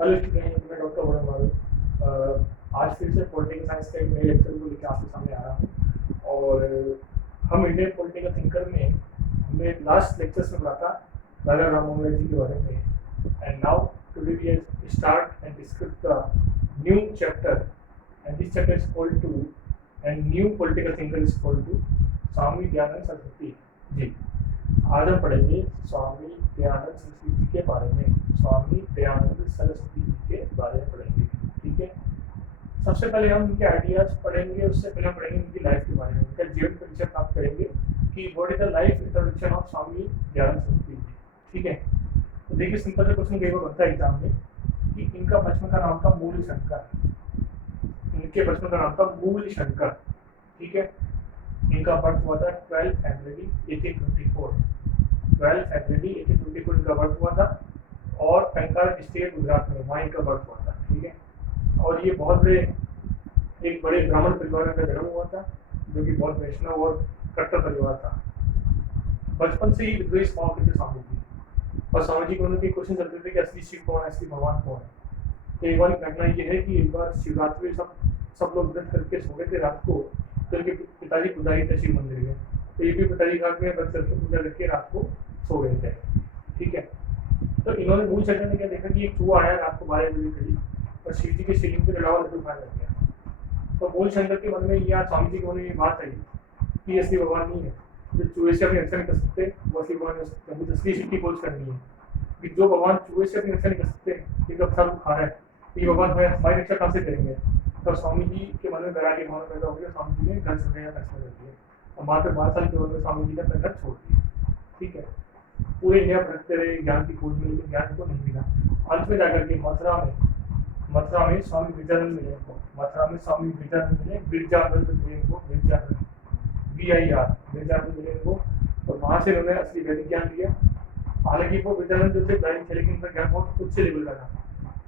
Hello student, मैं doctor Varun. आज फिर से पॉलिटिकल साइंस का एक नए लेक्चर को लेकर आपके सामने आ रहा हूँ। और हम इंडियन पॉलिटिकल थिंकर में हमने लास्ट लेक्चर्स में पढ़ा था राजा राम मोहन राय जी के बारे में। And now today we start and discuss the new chapter, and this chapter is called to and new political thinker is called to Swami Dayanand Saraswati ji. आज हम पढ़ेंगे स्वामी दयानंद सरस्वती जी के बारे में। स्वामी दयानंद सरस्वती जी के बारे में पढ़ेंगे, ठीक है। सबसे पहले हम उनके आइडियाज पढ़ेंगे, उससे पहले हम पढ़ेंगे उनकी लाइफ के बारे में, उनका जीवन परिचय प्राप्त करेंगे कि what is the life introduction of Swami Dayanand Saraswati ji, ठीक है। तो देखिए, सिंपल सा क्वेश्चन कई बार बनता है एग्जाम में कि इनका बचपन का नाम था मूल शंकर। इनके बचपन का नाम था मूल शंकर, ठीक है। इनका बर्थ हुआ था 12 फरवरी 1824। 12 फरवरी 1824 इनका बर्थ हुआ था और कंकाल डिस्ट्रिक्ट गुजरात में वहाँ इनका बर्थ हुआ था, ठीक है। और ये बहुत बड़े एक बड़े ब्राह्मण परिवार में जन्म हुआ था, जो कि बहुत वैष्णव और कट्टर परिवार था। बचपन से ही विद्वेष भाव के थे स्वामी जी, और स्वामी जी को उनके क्वेश्चन चलते थे कि असली शिव कौन है, असली भगवान कौन है। तो एक बार घटना ये है कि एक बार शिवरात्रि में सब लोग व्रत करके सो गए थे रात को। तो इनके पिताजी पुजारी थे शिव मंदिर में, तो ये भी पिताजी घाट में व्रत करके पूजा करके रात को सो गए थे, ठीक है। तो इन्होंने मूल शंकर ने क्या देखा कि एक चूहा आया रात को 12 बजे करीब और शिव जी के शिवलिंग पे लड़ा लड्डू खाने लग गया। तो मूल शंकर के मन में या स्वामी जी के मन में ये बात आई कि असली भगवान नहीं है, जो चूहे से अपनी रक्षा नहीं कर सकते वो असली भगवान हो सकते हैं। मुझे असली शिव की खोज करनी है कि जो भगवान चूहे से अपनी रक्षा नहीं कर सकते, एक अवसर खा रहा है, ये भगवान हमारी रक्षा कहाँ से करेंगे। तो स्वामी जी के मन में वैराग्य भावना पैदा हो गया। स्वामी जी ने घर छोड़ने का फैसला कर दिया और मात्र 12 साल की उम्र में स्वामी जी ने अपना घर छोड़ दिया, ठीक है। पूरे इंडिया भटकते रहे ज्ञान की खोज में, लेकिन ज्ञान को नहीं मिला। अंत में जाकर के मथुरा में स्वामी विद्यानंद मिले इनको। मथुरा में स्वामी विद्यानंद मिले, गिरजानंद मिले इनको, गिरजानंद VIR गिरजानंद मिले इनको। और वहां से उन्होंने असली वैदिक ज्ञान लिया। हालांकि वो विद्यानंद जो थे ब्लाइंड थे, लेकिन उनका ज्ञान बहुत उच्च लेवल का था।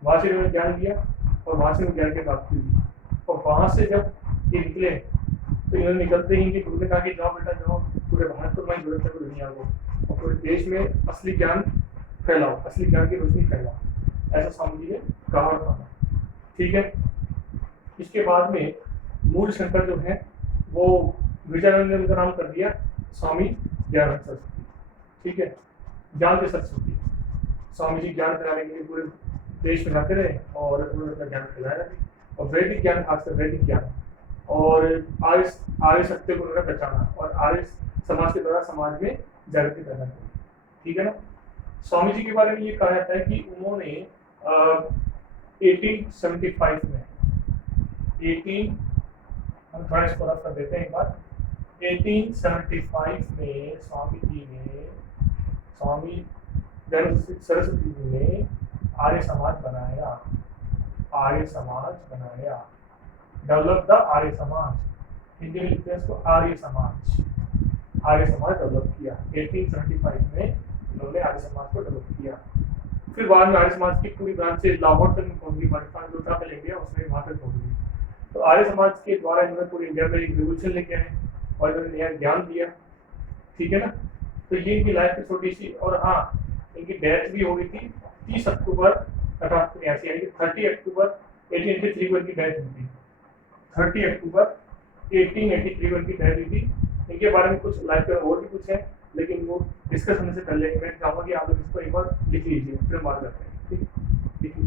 वहां से उन्होंने ज्ञान लिया और वहां से ज्ञान की प्राप्ति हुई। और वहां से जब ये निकले तो इन्होंने निकलते ही इनके गुरु ने कहा कि जाओ बेटा जाओ, पूरे भारत को तुम्हारी जरूरत है, पूरी दुनिया को, और पूरे देश में असली ज्ञान फैलाओ, असली ज्ञान की रोशनी फैलाओ। ऐसा स्वामी जी ने कहा और माना, ठीक है। इसके बाद में मूल शंकर जो है वो विजयानंद ने उनका नाम कर दिया स्वामी दयानंद सरस्वती, ठीक है। ज्ञान के सरस्वती। स्वामी जी ज्ञान फैलाने के लिए पूरे देश में जाते रहे और उन्होंने अपना ज्ञान फैलाया भी, और वैदिक ज्ञान, खासकर वैदिक ज्ञान और आर्य सत्य को उन्होंने पहचाना और आर्य समाज के द्वारा समाज में जागृति पैदा की, ठीक है ना। स्वामी जी के बारे में ये कहा जाता है कि उन्होंने 1875 में 18 हम थोड़ा इसको रफ कर देते हैं एक बार। 1875 में स्वामी सरस्वती जी ने आर्य समाज बनाया, डेवलप द आर्य समाज। हिंदी में लिखते हैं इसको आर्य समाज डेवलप किया। 1875 में इन्होंने आर्य समाज को डेवलप किया। फिर बाद में आर्य समाज की पूरी ब्रांच से लाहौर तक पहुंच गई, पाकिस्तान जो था पहले इंडिया, उसमें वहां तक पहुंच गई। तो आर्य समाज के द्वारा इन्होंने पूरी इंडिया में एक रिवोल्यूशन लेके आए और इन्होंने नया ज्ञान दिया, ठीक है ना। तो ये इनकी लाइफ की छोटी सी, और हाँ, इनकी डेथ भी हो गई थी 30 अक्टूबर 1883, यानी कि 30 अक्टूबर 1883 को इनकी डेथ हुई थी। 30 अक्टूबर 1883 को इनकी डेथ हुई थी। इनके बारे में कुछ लाइफ में और भी कुछ है, लेकिन वो डिस्कस होने से पहले मैं चाहूँगा कि आप लोग इसको एक बार लिख लीजिए, फिर बात करते हैं, ठीक। लिखिए।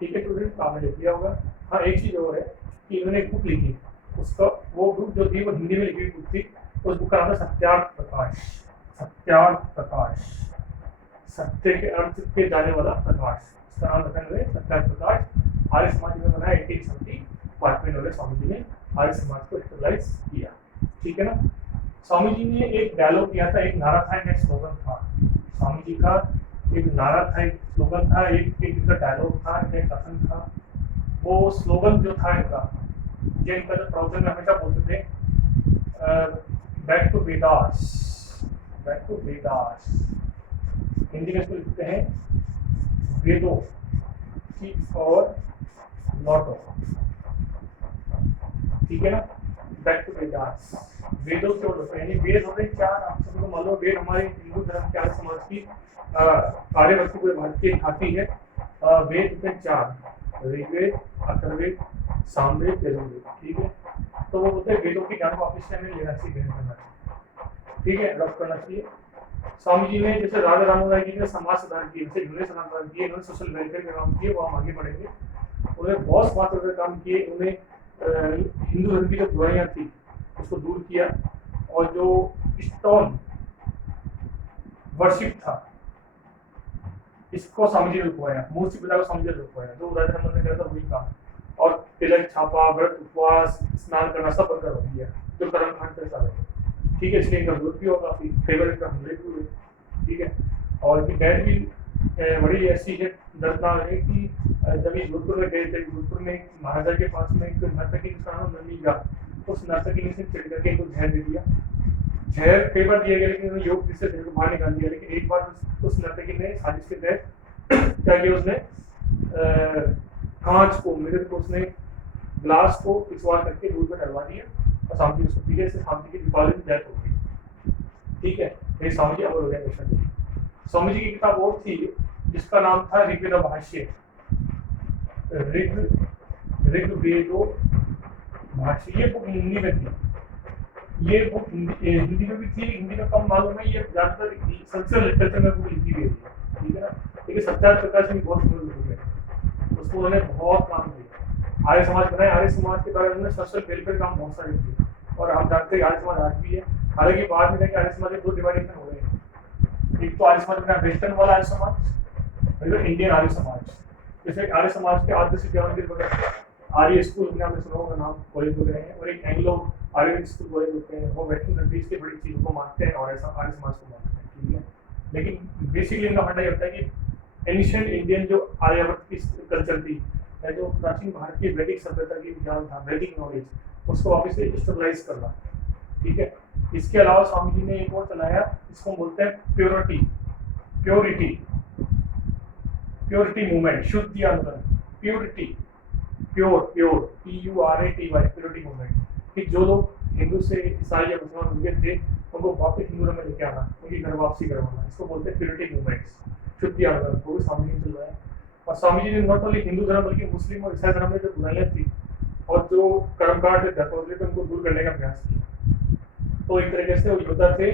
ठीक है स्टूडेंट, आपने लिख दिया होगा। हाँ, एक चीज़ और है कि इन्होंने एक बुक लिखी, उसका वो बुक जो थी वो हिंदी में लिखी हुई बुक थी। उस बुक का नाम है सत्यार्थ प्रकाश। सत्य के अर्थ पे जाने वाला प्रकाश, इसका नाम रखेंगे सत्य प्रकाश। आर्य समाज में बनाया 1875 में इन्होंने स्वामी जी ने आर्य समाज को स्टेबलाइज किया। ठीक है ना। स्वामी जी ने एक डायलॉग किया था, एक नारा था, एक स्लोगन था। स्वामी जी का एक नारा था, एक स्लोगन था, एक इनका डायलॉग था, एक कथन था। वो स्लोगन जो था इनका, ये इनका जो प्रवचन में हमेशा बोलते थे, back to Vedas, back to Vedas. Hindi में इसको लिखते हैं वेदों की और लौटो। ठीक है ना। बैक टू वेदास, वेदों की ओर, यानी वेद होते हैं चार। आप सबको मालूम, वेद हमारे हिंदू धर्म के आर्य समाज की आर्यवर्त को भारतीय खाती है। वेद होते हैं चार, ऋग्वेद, अथर्ववेद, सामवेद, यजुर्वेद। ठीक है। तो वो बोलते हैं वेदों की ज्ञान को वापस से हमें लेना चाहिए, ग्रहण करना चाहिए। ठीक है, अडॉप्ट करना चाहिए। स्वामी जी ने जैसे राजा राममोहन जी ने समाज सुधार किए, जैसे इन्होंने समाज सुधार किए, इन्होंने सोशल वेलफेयर के काम किए, वो हम आगे बढ़ेंगे। उन्होंने बहुत समाज सुधार काम किए। उन्होंने हिंदू धर्म की जो बुराइयां थी उसको दूर किया, और जो स्टोन वर्शिप था इसको स्वामी जी ने रुकवाया, मूर्ति पूजा को स्वामी जी ने रुकवाया। जो राजा राममोहन ने किया था वही काम। और तिलक छापा, व्रत, उपवास, स्नान करना सब बंद कर दिया, जो कर्मकांड कर रहे थे। ठीक है, इसलिए इनका विरोध भी होगा, काफी फेवरेट का हमले भी हुए। ठीक है। और की बैठ भी बड़ी ऐसी है दर्दनाक है कि जब ये जोधपुर में गए थे, जोधपुर में महाराजा के पास में एक नर्तकी जिसका नाम नंदीजा, उस नर्तकी ने चिढ़ करके इनको जहर दे दिया। जहर कई बार दिया गया, लेकिन उन्होंने योग से जहर को बाहर निकाल दिया। लेकिन एक बार उस नर्तकी ने साजिश के तहत क्या किया, उसने कांच को, मिरर को, उसने ग्लास को पिछवाड़ करके दूध में डलवा दिया और स्वामी जी उसको पी गए। स्वामी जी की दीपावली में डेथ हो गई। ठीक है, ये स्वामी जी अमर हो गए हमेशा। स्वामी जी की किताब और थी जिसका नाम था ऋग्वेद भाष्य, ऋग्वेदो भाष्य। ये बुक हिंदी में थी, ये बुक हिंदी में भी थी, हिंदी में कम मालूम है, ये ज्यादातर संस्कृत लिटरेचर में बुक लिखी गई थी। ठीक है ना। लेकिन सत्यार्थ प्रकाश में बहुत फेमस बुक है, उसको उन्होंने बहुत काम किया। आर्य समाज बनाए, आर्य समाज के द्वारा उन्होंने सोशल वेलफेयर काम बहुत सारे किए, और हम जानते हैं आर्य समाज आज भी है। हालांकि बाद में आर्य समाज के दो डिवाइडेशन हो गए हैं। एक तो आर्य समाज बना वेस्टर्न वाला आर्य समाज, और इंडियन आर्य समाज। जैसे आर्य समाज के आर्य सिद्धांत वगैरह, आर्य स्कूल में आपने सुना होगा नाम, कॉलेज वगैरह हैं, और एक एंग्लो आर्यन स्कूल कॉलेज होते हैं। वो वेस्टर्न कंट्रीज की बड़ी चीज़ों को मानते हैं और ऐसा आर्य समाज को मानते हैं। ठीक है। लेकिन बेसिकली इनका फंडा ये होता है कि एंशिएंट इंडियन जो आर्यावर्त की कल्चर थी, या जो प्राचीन भारत की वैदिक सभ्यता की ज्ञान था, वैदिक नॉलेज, उसको वापस से स्टेबलाइज करना। ठीक है। इसके अलावा स्वामी जी ने एक और चलाया, इसको बोलते हैं प्योरिटी, प्योरिटी, प्योरिटी मूवमेंट, शुद्धि आंदोलन। Purity, pure, pure, PURATY, purity movement. कि जो लोग हिंदू से ईसाई या मुसलमान हो गए थे, उनको वापस हिंदू धर्म में लेके आना, उनकी घर वापसी करवाना, इसको बोलते हैं प्योरिटी मूवमेंट्स, शुद्धि आंदोलन। को भी स्वामी जी ने चलवाया। और स्वामी जी ने नॉट ओनली हिंदू धर्म बल्कि मुस्लिम और ईसाई धर्म में जो बुराइयां थी और जो कर्मकांड थे, थे, उनको दूर करने का प्रयास किया। तो एक तरीके से वो योद्धा थे।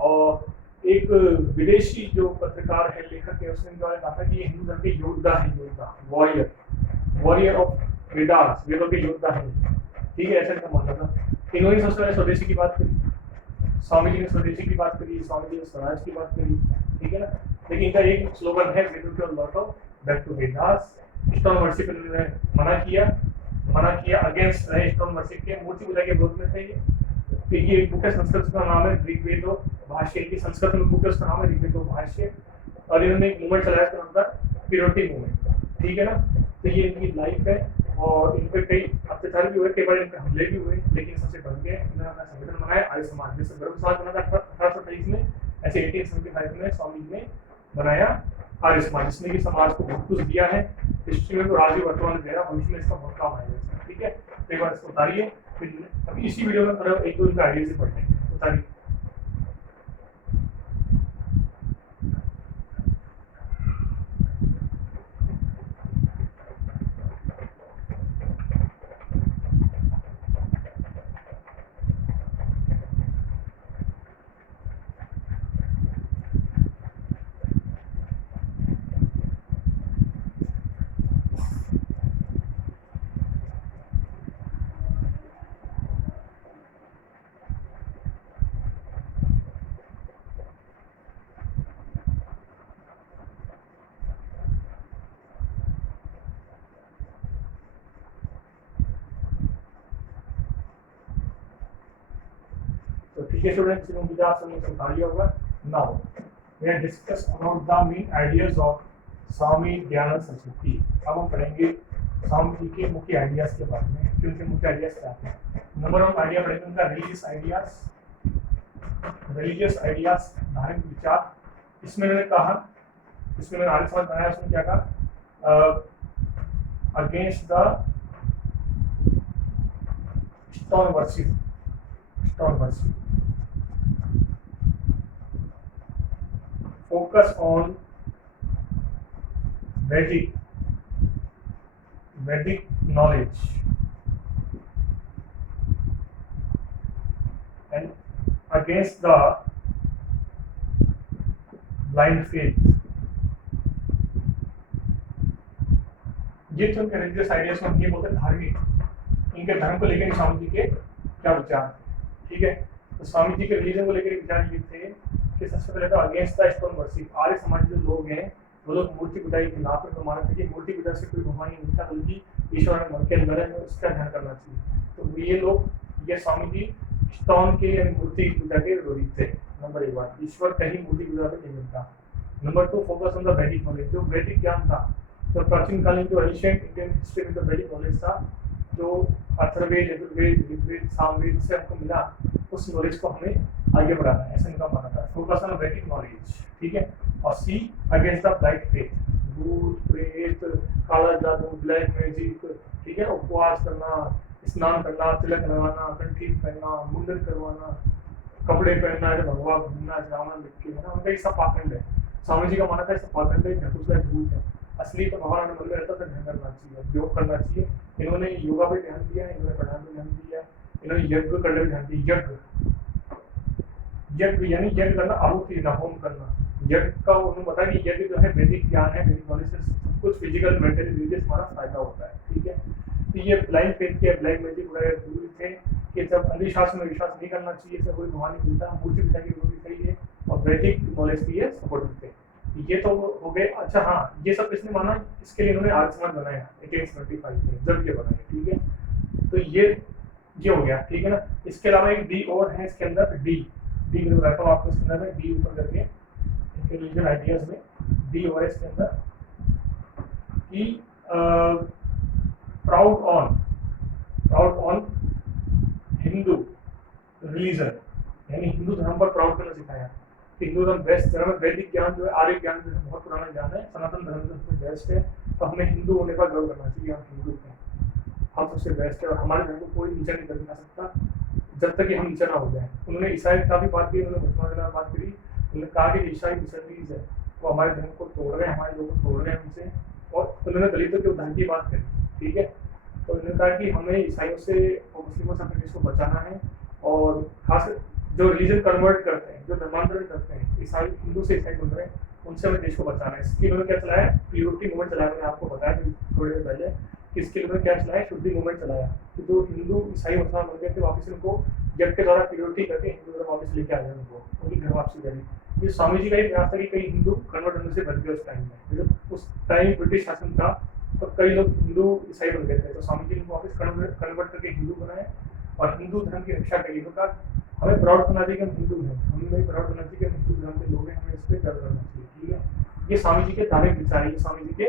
और एक विदेशी जो पत्रकार है, लेखक है, उसने कहा था कि ये हिंदू धर्म के योद्धा है, योद्धा, वॉरियर, वॉरियर ऑफ वेदास, वेदों के योद्धा है। ठीक है, ऐसा इनका मानना था। इन्होंने सबसे पहले स्वदेशी की बात करी, स्वामी जी ने स्वदेशी की बात करी, स्वामी जी ने स्वराज की बात करी। ठीक है ना। लेकिन इनका एक स्लोगन है, वेदों के लौटो, back to Vedas. Stone worship इन्होंने मना किया, अगेंस्ट रहे स्टोन वर्शिप के, मूर्ति पूजा के विरोध में थे ये एक बुक है, संस्कृत का नाम है ऋग्वेदो भाष्य। की संस्कृत में बुक है, उसका नाम है ऋग्वेदो भाष्य। और इन्होंने एक मूवमेंट चलाया, उसका नाम था प्योरिटी मूवमेंट। ठीक है ना। तो ये इनकी लाइफ है, और इन पर कई अत्याचार भी हुए, कई बार इनके हमले भी हुए, लेकिन सबसे बच गए। इन्होंने अपना संगठन बनाया आर्य समाज, जैसे गर्भ समाज बना था 1823 में, ऐसे 1875 में स्वामी जी ने बनाया आर्य समाज, जिसने कि समाज को बहुत कुछ दिया है। हिस्ट्री में तो आज भी वर्तमान दे रहा, भविष्य में इसका बहुत काम आएगा। ठीक है। एक बार इसको उतारिए, फिर अभी इसी वीडियो में एक दो इनका आइडिया से पढ़ लेंगे। उतारिए। ठीक है स्टूडेंट्स, मुझे आप सबने समझा लिया होगा। Now we are discuss about the main ideas of Swami Dayanand Saraswati. अब हम पढ़ेंगे स्वामी जी के मुख्य आइडियाज के बारे में कि उनके मुख्य आइडियाज क्या हैं। नंबर ऑफ आइडिया पढ़ेंगे उनका रिलीजियस आइडियाज धार्मिक विचार। इसमें मैंने कहा, इसमें मैंने आगे समझ बनाया, उसमें क्या कहा, against the stone worship, focus on Vedic knowledge and against the blind faith। ये तो उनके रिलीजियस आइडियाज में ये बोलते हैं धार्मिक, इनके धर्म को लेकर स्वामी जी के क्या विचार थे। ठीक है, तो स्वामी जी के रिलीजन को लेकर विचार ये थे कि सबसे पहले तो against the stone worship. Arya Samaj जो लोग हैं वो लोग मूर्ति पूजा के खिलाफ है, तो मानते थे कि मूर्ति पूजा से कोई भगवान नहीं मिलता, बल्कि ईश्वर में मन के अंदर है, उसका ध्यान करना चाहिए। तो ये लोग, ये स्वामी जी स्टोन के यानी मूर्ति की पूजा के विरोधी थे। नंबर एक बात, ईश्वर कहीं मूर्ति पूजा पे नहीं मिलता। Number two, focus on the वैदिक नॉलेज। जो वैदिक ज्ञान था, तो प्राचीन कालीन जो एंशिएंट इंडियन हिस्ट्री में जो वैदिक नॉलेज था, जो अथर्ववेद, यजुर्वेद, ऋग्वेद, सामवेद से हमको मिला, उस नॉलेज को हमें आगे बढ़ाना है, ऐसा इनका मानना था। फोकस ऑन वैदिक नॉलेज, ठीक है। और सी, अगेंस्ट द ब्लाइंड फेथ। भूत प्रेत, काला जादू, ब्लैक मैजिक, ठीक है, उपवास करना, स्नान करना, तिलक लगाना, कंठी पहनना, मुंडन करवाना, कपड़े पहनना, भगवा घूमना, रावण लिख के, है ना, उनका ये सब पाखंड है। स्वामी जी का मानना था ये सब पाखंड है, घटूसला झूठ है। असली तो भगवान मन में रहता था ध्यान करना चाहिए, योग करना चाहिए। इन्होंने योगा पे ध्यान दिया, इन्होंने प्राणायाम पे ध्यान दिया, इन्होंने यज्ञ करने पे ध्यान दिया। यज्ञ यानी यज्ञ करना, आहुति देना, होम करना। यज्ञ का उन्होंने बताया कि यज्ञ जो है वैदिक ज्ञान है, वैदिक नॉलेज से सब कुछ फिजिकल, मेंटली, रिलीजियस हमारा फायदा होता है। ठीक है, तो ये ब्लाइंड फेथ के, ब्लाइंड मैजिक वगैरह दूर थे कि जब अंधविश्वास में विश्वास नहीं करना चाहिए, इससे कोई भगवान नहीं मिलता, मूर्ति पूजा की विरोधी सही है, और वैदिक नॉलेज की ये सपोर्ट थे। ये तो हो गए। अच्छा हाँ, ये सब किसने माना, इसके लिए इन्होंने आर्य समाज बनाया 1875 में, जब ये बनाया। ठीक है, तो ये हो गया। ठीक है ना। इसके अलावा एक डी और है इसके अंदर, डी मैं बताता हूँ आपको। इसके अंदर डी ऊपर करके इनके रिलीजियस आइडियाज में डी और है इसके अंदर कि प्राउड ऑन हिंदू रिलीजन, यानी हिंदू धर्म पर प्राउड करना सिखाया। हिंदू धर्म बेस्ट धर्म है, वैदिक ज्ञान जो है, आर्य ज्ञान जो है बहुत पुराना ज्ञान है, सनातन धर्म सबसे बेस्ट है, तो हमें हिंदू होने पर गर्व करना चाहिए। हम हिंदू हैं, हम सबसे बेस्ट है, और हमारे धर्म को कोई नीचा नहीं कर सकता जब तक कि हम नीचा ना हो जाए। उन्होंने ईसाई का भी बात की, उन्होंने मुसलमान की बात करी। उन्होंने कहा कि ईसाई मिशनरीज है, वो हमारे धर्म को तोड़ रहे हैं, हमारे लोगों को तोड़ रहे हैं हमसे। और उन्होंने दलितों के उद्धार की बात करी। ठीक है, तो उन्होंने कहा कि हमें ईसाइयों से और मुस्लिमों से अपने देश को बचाना है, और खास जो रिलीजन कन्वर्ट करते हैं, जो धर्मांतरण करते हैं, ईसाई हिंदू से ईसाई बन रहे हैं, उनसे हमें देश को बचाना है। इसके लिए क्या चलाया, प्योरिटी मूवमेंट चलाया। मैंने आपको बताया थोड़ी देर पहले कि इसके लिए क्या चलाया, शुद्धि मूवमेंट चलाया। कि जो हिंदू ईसाई मुसलमान बन गए थे, वापस उनको यज्ञ के द्वारा प्योरिटी करके हिंदू धर्म वापस लेके आ जाए, उनको उनकी घर वापसी करी। ये स्वामी जी का ही प्रयास था कि कई हिंदू कन्वर्ट होने से बच गए। उस टाइम में जब उस टाइम ब्रिटिश शासन था, तो कई लोग हिंदू ईसाई बन गए थे, तो स्वामी जी ने वापस कन्वर्ट करके हिंदू बनाए और हिंदू धर्म की रक्षा करी। उनका हमें प्राउड करना चाहिए कि हम हिंदू हैं, हमें प्राउड करना चाहिए कि हम हिंदू धर्म के लोग हैं, हमें इस पर गर्व करना चाहिए। ठीक है, ये स्वामी जी के धार्मिक विचार है, ये स्वामी जी के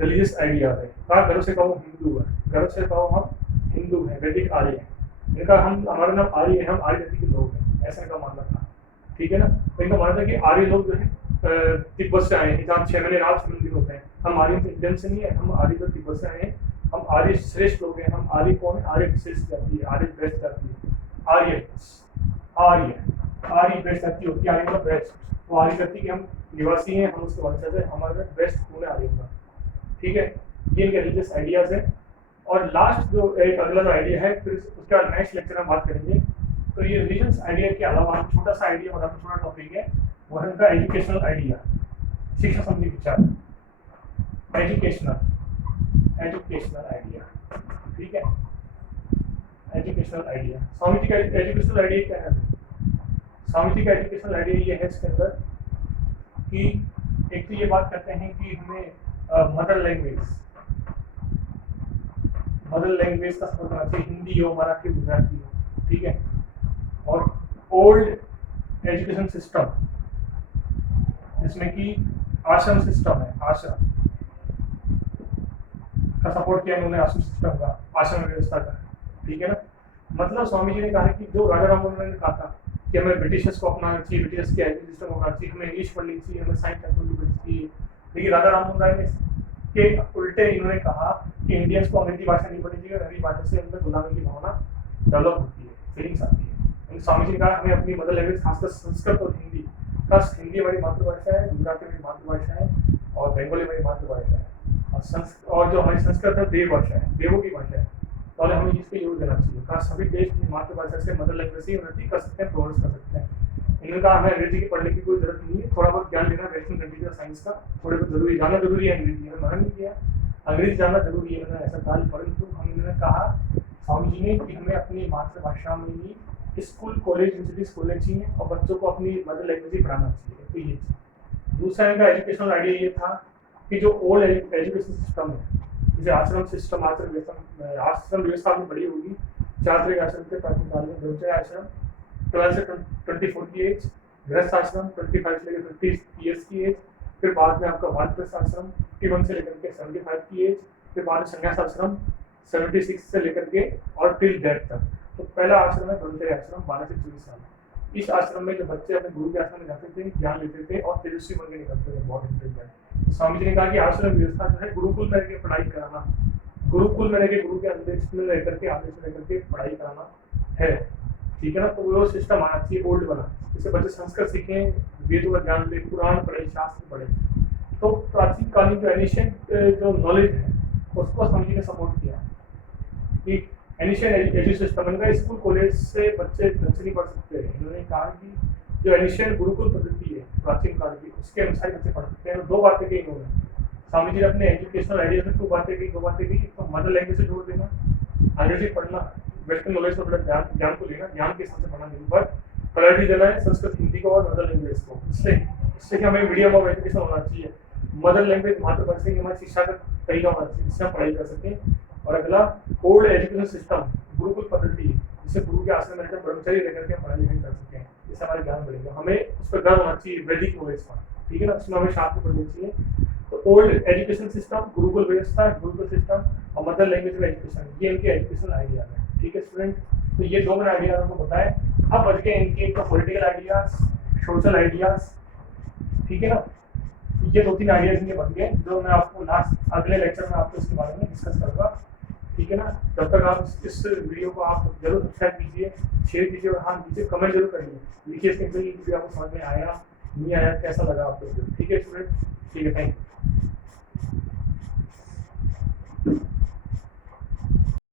रिलीजियस आइडियाज है। कहा गर्व से कहो हिंदू है, गर्व से कहो हम हिंदू हैं, वैदिक आर्य हैं। इनका हम, हमारा नाम आर्य है, हम आर्य जाति के लोग हैं, ऐसा इनका मानना था। ठीक है ना। तो इनका मानना था कि आर्य लोग जो है तिब्बत से आए हैं, जहाँ 6 महीने रात 7 दिन होते हैं। हम आर्य इंडियन से नहीं है, हम आर्य तो तिब्बत से आए हैं, हम आर्य श्रेष्ठ लोग हैं। हम आर्य कौन है, आर्य श्रेष्ठ जाति है, आर्य बेस्ट जाति है। आर्य बेस्ट जाति होती है, आर्य का बेस्ट, वो आर्य जाति के हम निवासी हैं, हम उसके वंशज हैं, हमारे बेस्ट खून है आर्य का। ठीक है, ये इनके रिलीजियस आइडियाज है। और लास्ट जो एक अगला जो आइडिया है, फिर उसके बाद नेक्स्ट लेक्चर में बात करेंगे। तो ये रिलीजियस आइडिया के अलावा छोटा सा आइडिया बताता, छोटा टॉपिक है, वो है उनका एजुकेशनल आइडिया, शिक्षा संबंधी विचार, एजुकेशनल आइडिया। ठीक है, एजुकेशनल आइडिया। स्वामी जी का एजुकेशनल आइडिया क्या है? स्वामी जी का एजुकेशनल आइडिया ये है इसके अंदर कि एक तो ये बात करते हैं कि हमें मदर लैंग्वेज का सपोर्ट करना चाहिए, हिंदी हो, मराठी, गुजराती हो। ठीक है, और ओल्ड एजुकेशन सिस्टम, जिसमें कि आश्रम सिस्टम है, आश्रम का सपोर्ट किया उन्होंने, आश्रम सिस्टम का, आश्रम व्यवस्था का, ठीक है ना। मतलब स्वामी जी ने कहा कि जो राजा राम मोहन ने कहा था कि हमें ब्रिटिशर्स को अपनाना चाहिए, ब्रिटिशर्स की एजुकेशन सिस्टम होना चाहिए, हमें इंग्लिश पढ़नी चाहिए, हमें साइंस टेक्नोलॉजी पढ़नी चाहिए, लेकिन राजा राम मोहन राय ने के उल्टे इन्होंने कहा कि इंडियंस को अंग्रेजी भाषा नहीं पढ़नी चाहिए, अंग्रेजी भाषा से उनमें गुलामी की भावना डेवलप होती है, फीलिंग्स आती है। स्वामी जी ने कहा हमें अपनी मदर लैंग्वेज खासकर संस्कृत और हिंदी, खास हिंदी हमारी मातृभाषा है, गुजराती हमारी मातृभाषा है और बंगाली हमारी मातृभाषा है, और जो हमारी संस्कृत है देव भाषा है, देवों की भाषा है, तो हमें इसको यूज देना चाहिए। खास सभी देश अपनी मातृभाषा से मदर लैंग्वेज से उन्नति कर सकते हैं, प्रोग्रेस कर सकते हैं। इन्होंने कहा हमें अंग्रेजी की पढ़ने की कोई जरूरत नहीं है, थोड़ा बहुत ज्ञान लेना वेस्टर्न कंट्री का साइंस का थोड़े बहुत जरूरी, जानना जरूरी है, अंग्रेजी है मना नहीं किया, अंग्रेजी जानना जरूरी है, उन्होंने ऐसा कहा, परंतु इन्होंने कहा स्वामी जी ने कि हमें अपनी मातृभाषा में ही स्कूल कॉलेज यूनिवर्सिटीज खोलनी चाहिए और बच्चों को अपनी मदर लैंग्वेज ही पढ़ाना चाहिए। तो ये दूसरा इनका एजुकेशनल आइडिया ये था कि जो ओल्ड एजुकेशन सिस्टम है, जैसे आश्रम सिस्टम, आश्रम व्यवस्था में बड़ी होगी, चातरिक आश्रम के प्राचीन काल में, ब्रह्मचर्य आश्रम 12 से 24 की एज, गृहस्थ आश्रम 25 से लेकर 50 ईयर्स की एज, फिर बाद में आपका वानप्रस्थ आश्रम 51 से लेकर के 75 की एज, फिर बाद में संन्यास आश्रम 76 से लेकर के और टिल डेथ तक। तो पहला आश्रम है ब्रह्मचर्य आश्रम 12 से 24 साल। इस आश्रम में जो बच्चे अपने गुरु के आश्रम में जाते थे, ज्ञान लेते थे और तेजस्वी बन के निकलते थे, बहुत इंटेलिजेंट। स्वामी जी ने कहा कि आश्रम व्यवस्था जो है गुरुकुल में रहकर पढ़ाई कराना, गुरुकुल में रहकर गुरु के आदेश में रहकर के पढ़ाई कराना है, ठीक है ना। तो वो सिस्टम आना चाहिए ओल्ड बना, जिससे बच्चे संस्कृत सीखें, वेदों का ज्ञान ले, पुराण पढ़े, शास्त्र पढ़े। तो प्राचीन कालीन जो एनिशियंट जो नॉलेज है उसको स्वामी जी ने सपोर्ट किया कि एनिशियंट एजुकेशन सिस्टम इनका स्कूल कॉलेज से बच्चे ढंग से नहीं पढ़ सकते। इन्होंने कहा कि जो एनिशियंट गुरुकुल पद्धति है प्राचीन काल की, उसके अनुसार बच्चे पढ़ सकते हैं। 2 बातें कही इन्होंने, स्वामी जी ने अपने एजुकेशनल आइडिया में 2 बातें कही, तो मदर लैंग्वेज से जोड़ देना, अंग्रेजी पढ़ना, वेस्टर्न नॉलेज को थोड़ा ज्ञान को लेना, ज्ञान के हिसाब से पढ़ना नहीं, बट प्रायोरिटी देना है संस्कृत हिंदी को और मदर लैंग्वेज को। इससे कि हमें मीडियम ऑफ एजुकेशन होना चाहिए, मदर लैंग्वेज मातृभाषा की हमारी शिक्षा का तरीका होना चाहिए, जिससे हम पढ़ाई कर सकें। और अगला ओल्ड एजुकेशन सिस्टम, गुरुकुल पद्धति, जिससे गुरु के आश्रम में रहकर ब्रह्मचारी रहकर के पढ़ाई लिखाई कर सकें, जिससे हमारा ज्ञान बढ़ेगा। हमें उस पर गर्व होना चाहिए, वैदिक नॉलेज पर, ठीक है ना, उसमें हमें शास्त्र पढ़नी चाहिए। तो ओल्ड एजुकेशन सिस्टम, गुरुकुल व्यवस्था, गुरुकुल सिस्टम और मदर लैंग्वेज में एजुकेशन, ये इनके एजुकेशन आइडिया है, ठीक है स्टूडेंट। तो ये 2 मैंने आइडिया आपको बताए। अब बच गए इनके पॉलिटिकल आइडियाज, सोशल आइडियाज, ठीक है ना। ये 2-3 आइडियाज इनके बच गए, जो मैं आपको लास्ट अगले लेक्चर में आपको इसके बारे में डिस्कस करूँगा, ठीक है ना। जब तक आप इस वीडियो को आप जरूर सब्सक्राइब कीजिए, शेयर कीजिए और हाँ नीचे कमेंट जरूर करिए, लिखिए इसके वीडियो आपको समझ में आया नहीं आया, कैसा लगा आपको, ठीक है स्टूडेंट, ठीक है, थैंक यू।